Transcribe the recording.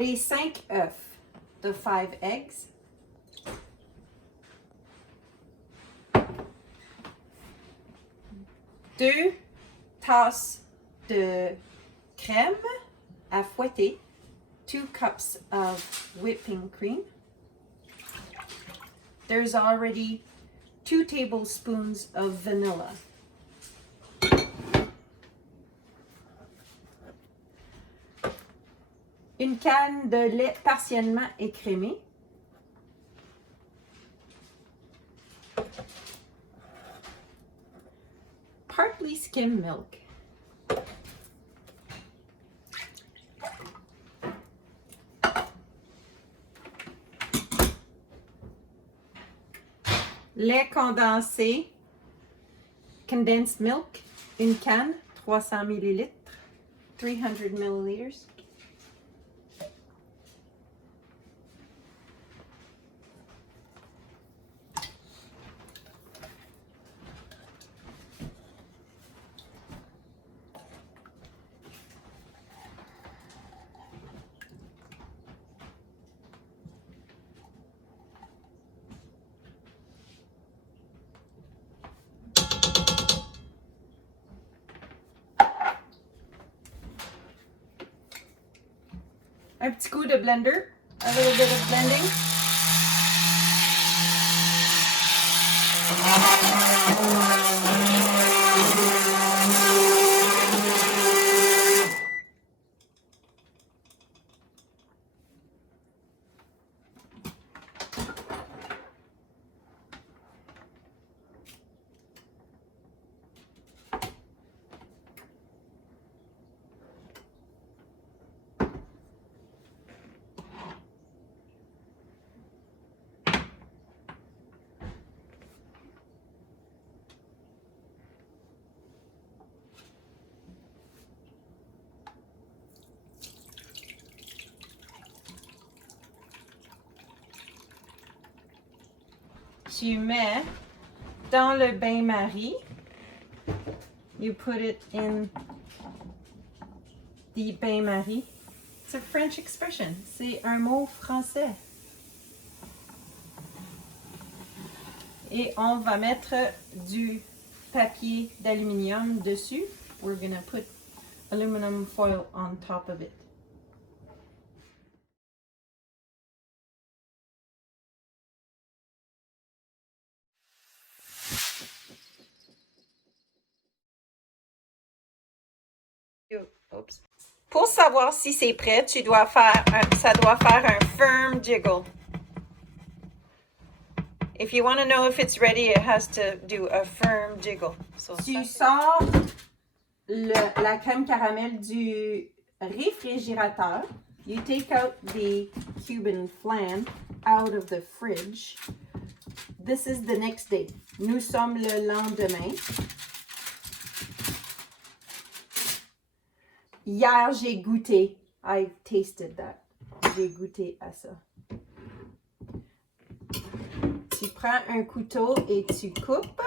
les 5 œufs, the 5 eggs. Deux tasses de crème à fouetter. 2 cups of whipping cream. There's already 2 tablespoons of vanilla. Une canne de lait partiellement écrémé. Partly skim milk. Lait condensé, condensed milk, une canne, 300 ml, 300 milliliters. Un petit coup de blender, a little bit of blending. Tu mets dans le bain-marie. You put it in the bain-marie. It's a French expression. C'est un mot français. Et on va mettre du papier d'aluminium dessus. We're gonna put aluminum foil on top of it. Oops. Pour savoir si c'est prêt, ça doit faire un firm jiggle. If you want to know if it's ready, it has to do a firm jiggle. So tu sors la crème caramel du réfrigérateur. You take out the Cuban Flan out of the fridge. This is the next day. Nous sommes le lendemain. Hier, j'ai goûté. I tasted that. J'ai goûté à ça. Tu prends un couteau et tu coupes.